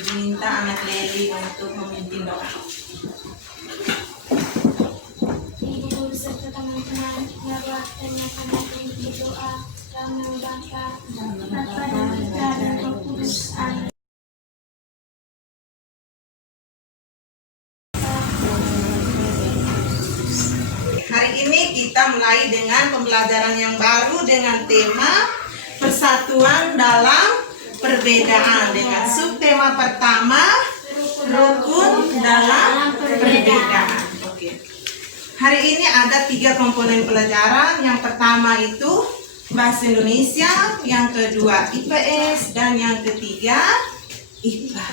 Diminta anak Leli untuk memimpin doa. Ibu serta teman-teman merawat dan anak berdoa dalam Bapa, Bapa dan Putra dan Roh Kudus. Amin. Hari ini kita mulai dengan pembelajaran yang baru dengan tema persatuan dalam perbedaan, dengan subtema pertama rukun dalam perbedaan. Oke. Hari ini ada 3 komponen pelajaran. Yang pertama itu bahasa Indonesia, yang kedua IPS, dan yang ketiga IPA.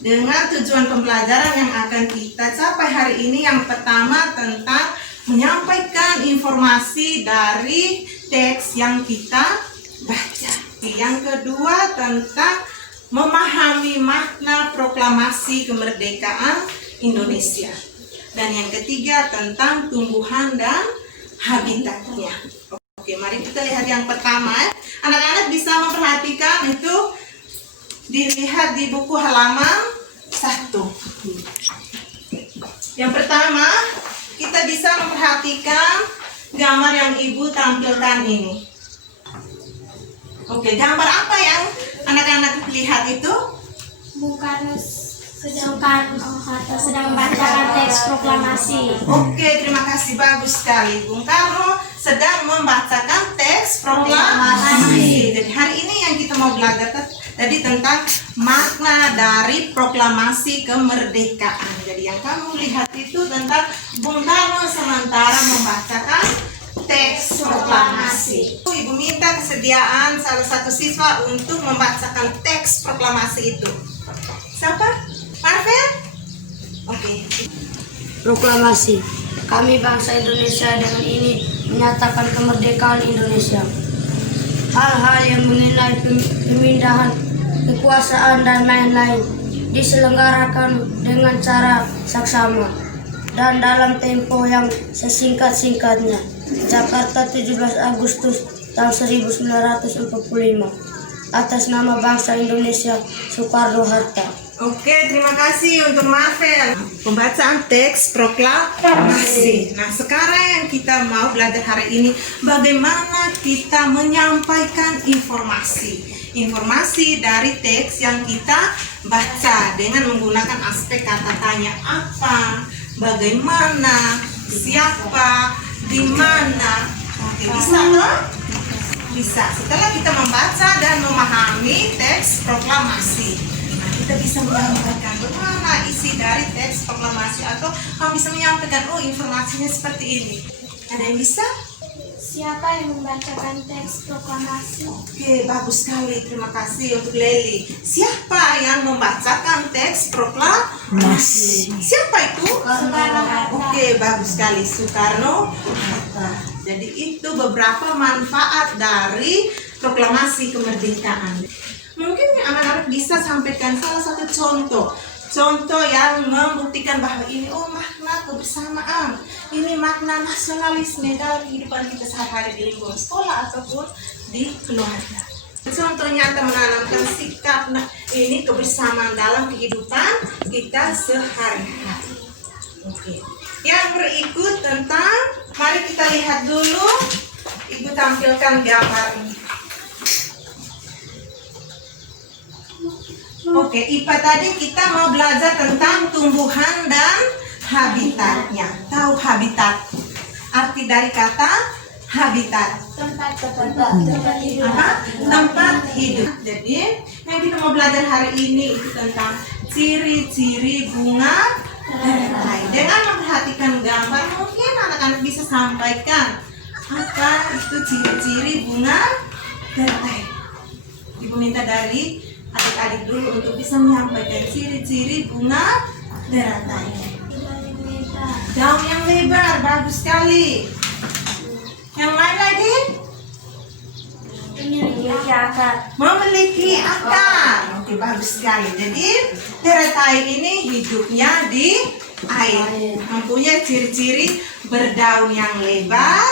Dengan tujuan pembelajaran yang akan kita capai hari ini, yang pertama tentang menyampaikan informasi dari teks yang kita baca. Yang kedua tentang memahami makna proklamasi kemerdekaan Indonesia. Dan yang ketiga tentang tumbuhan dan habitatnya. Oke, mari kita lihat yang pertama. Anak-anak bisa memperhatikan itu, dilihat di buku halaman 1. Yang pertama, kita bisa memperhatikan gambar yang ibu tampilkan ini. Oke, gambar apa yang anak-anak lihat itu? Bung Karno sedang membacakan teks proklamasi. Oke, terima kasih, bagus sekali. Bung Karno sedang membacakan teks proklamasi. Jadi hari ini yang kita mau belajar tadi tentang makna dari proklamasi kemerdekaan. Jadi yang kamu lihat itu tentang Bung Karno sementara membacakan teks proklamasi. Ibu minta kesediaan salah satu siswa untuk membacakan teks proklamasi itu. Siapa? Marvel? Oke. Proklamasi. Kami bangsa Indonesia dengan ini menyatakan kemerdekaan Indonesia. Hal-hal yang mengenai pemindahan kekuasaan dan lain-lain diselenggarakan dengan cara saksama dan dalam tempo yang sesingkat-singkatnya. Jakarta, 17 Agustus tahun 1945. Atas nama bangsa Indonesia, Soekarno-Hatta. Oke, terima kasih untuk Marvel. Pembacaan teks proklamasi. Nah, sekarang yang kita mau belajar hari ini, bagaimana kita menyampaikan informasi dari teks yang kita baca dengan menggunakan aspek kata tanya. Apa, bagaimana, siapa, di mana. Oke, bisa toh? Bisa. Setelah kita membaca dan memahami teks proklamasi, nah, kita bisa menyampaikan bagaimana isi dari teks proklamasi, atau kamu bisa menyampaikan, oh, informasinya seperti ini. Ada yang bisa? Siapa yang membacakan teks proklamasi? Oke, bagus sekali. Terima kasih untuk Leli. Siapa yang membacakan teks proklamasi? Siapa itu? Soekarno-Hatta. Oke, bagus sekali. Soekarno-Hatta. Jadi itu beberapa manfaat dari proklamasi kemerdekaan. Mungkin anak-anak bisa sampaikan salah satu contoh yang membuktikan bahwa ini, oh, makna kebersamaan, ini makna nasionalisme dalam kehidupan kita sehari-hari di lingkungan sekolah ataupun di keluarga. Contoh nyata menanamkan sikap ini kebersamaan dalam kehidupan kita sehari-hari. Oke. Yang berikut tentang, mari kita lihat dulu. Ibu tampilkan gambar ini. Oke, IPA tadi kita mau belajar tentang tumbuhan dan habitatnya. Tahu habitat? Arti dari kata habitat. Tempat hidup. Apa? Tempat hidup. Jadi, yang kita mau belajar hari ini itu tentang ciri-ciri bunga teratai. Dengan memperhatikan gambar, mungkin anak-anak bisa sampaikan apa itu ciri-ciri bunga teratai. Ibu minta dari adik-adik dulu untuk bisa menyampaikan ciri-ciri bunga teratai. Daun yang lebar, bagus sekali. Yang lain lagi? Memiliki akar. Memiliki akar. Oke, bagus sekali. Jadi teratai ini hidupnya di air. Mempunyai ciri-ciri berdaun yang lebar,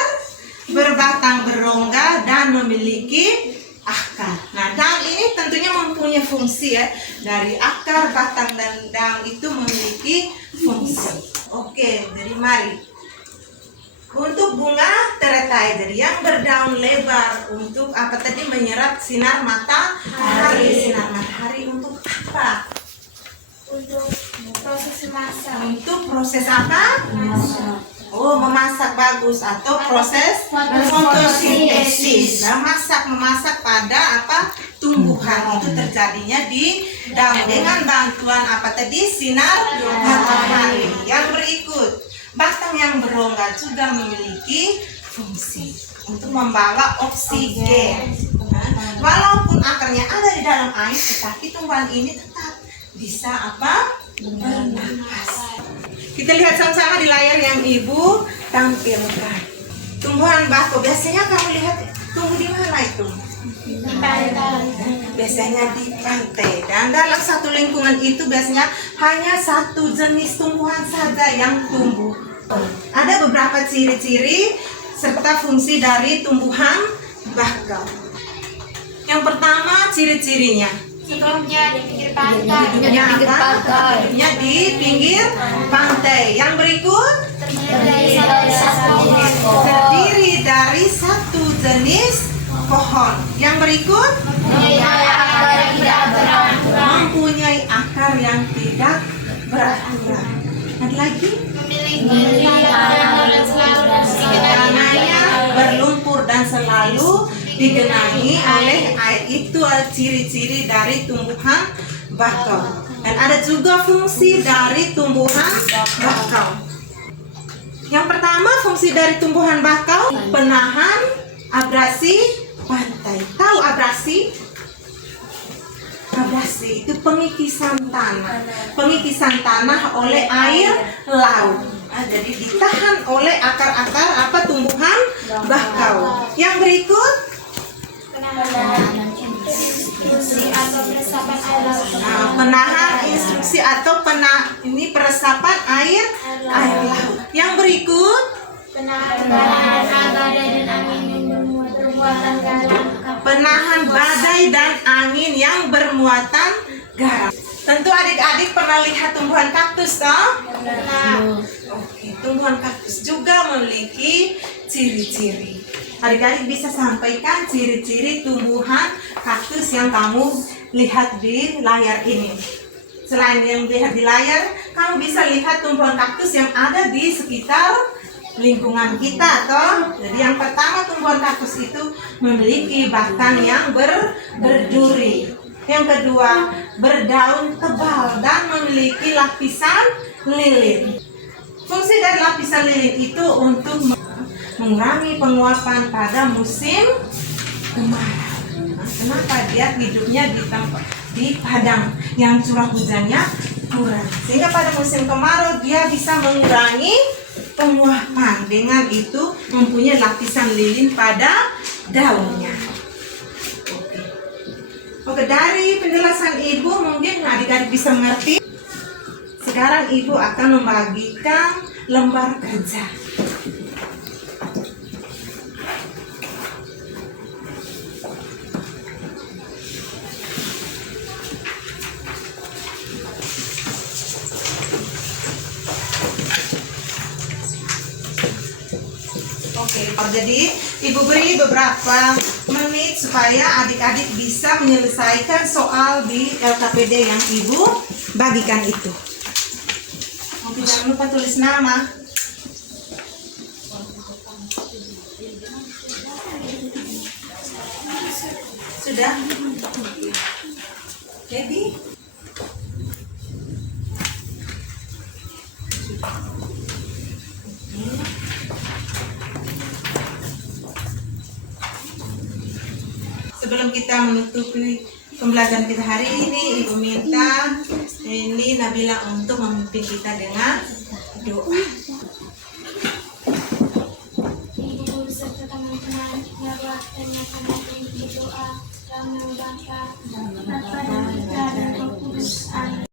berbatang berongga, dan memiliki akar. Nah, daun ini tentunya mempunyai fungsi ya. Dari akar, batang, dan daun itu memiliki fungsi. Oke, jadi mari. Untuk bunga teretiger yang berdaun lebar, untuk apa tadi, menyerap sinar matahari. Sinar matahari untuk apa? Untuk proses memasak. Untuk proses apa? Oh, memasak, bagus. Atau proses fotosintesis. Nah, memasak pada apa? Tumbuhan. Itu terjadinya di daun dengan bantuan apa tadi? Sinar matahari. Yang berikut, batang yang berongga juga memiliki fungsi untuk membawa oksigen. Nah, walaupun akarnya ada di dalam air, tetapi tumbuhan ini tetap bisa apa? Bernapas. Kita lihat sama-sama di layar yang Ibu tampilkan. Tumbuhan bako, biasanya kamu lihat tumbuh di mana itu? Di pantai. Biasanya di pantai. Dan dalam satu lingkungan itu biasanya hanya satu jenis tumbuhan saja yang tumbuh. Ada beberapa ciri-ciri serta fungsi dari tumbuhan bakau. Yang pertama, ciri-cirinya. Hidupnya di pinggir pantai. Hidupnya apa? Hidupnya di pinggir pantai. Yang berikut, terdiri dari satu jenis pohon. Yang berikut, mempunyai akar yang tidak beraturan. Ada lagi? Tanahnya berlumpur dan selalu digenangi oleh air. Itu ciri-ciri dari tumbuhan bakau. Dan ada juga fungsi dari tumbuhan bakau. Yang pertama, fungsi dari tumbuhan bakau, penahan abrasi pantai. Tahu abrasi? Abrasi itu pengikisan tanah. Pengikisan tanah oleh air laut. Nah, jadi ditahan oleh akar-akar apa? Tumbuhan bakau. Yang berikut, penahan instruksi atau ini peresapan air laut. Yang berikut, penahan badai dan angin yang bermuatan garam. Penahan badai dan angin yang bermuatan garam. Tentu adik-adik pernah lihat tumbuhan kaktus, toh? Oke, tumbuhan kaktus juga memiliki ciri-ciri. Adik-adik bisa sampaikan ciri-ciri tumbuhan kaktus yang kamu lihat di layar ini. Selain yang dilihat di layar, kamu bisa lihat tumbuhan kaktus yang ada di sekitar lingkungan kita, toh. Jadi yang pertama, tumbuhan kaktus itu memiliki batang yang berduri. Yang kedua, berdaun tebal dan memiliki lapisan lilin. Fungsi dari lapisan lilin itu untuk mengurangi penguapan pada musim kemarau. Nah, kenapa dia hidupnya di padang yang curah hujannya kurang, sehingga pada musim kemarau dia bisa mengurangi penguapan. Dengan itu mempunyai lapisan lilin pada daunnya. Oke, dari penjelasan Ibu mungkin adik-adik bisa mengerti. Sekarang Ibu akan membagikan lembar kerja. Oke, jadi Ibu beri beberapa menit supaya adik-adik bisa menyelesaikan soal di LKPD yang Ibu bagikan itu. Oke, jangan lupa tulis nama. Sudah? Jadi? Sebelum kita menutupi pembelajaran kita hari ini, Ibu minta ini Nabila untuk memimpin kita dengan doa. Ibu guru serta teman-teman, marilah kita nyatakan berdoa dalam nama Bapa, Bapa dan Putra dan Roh Kudus. Amin.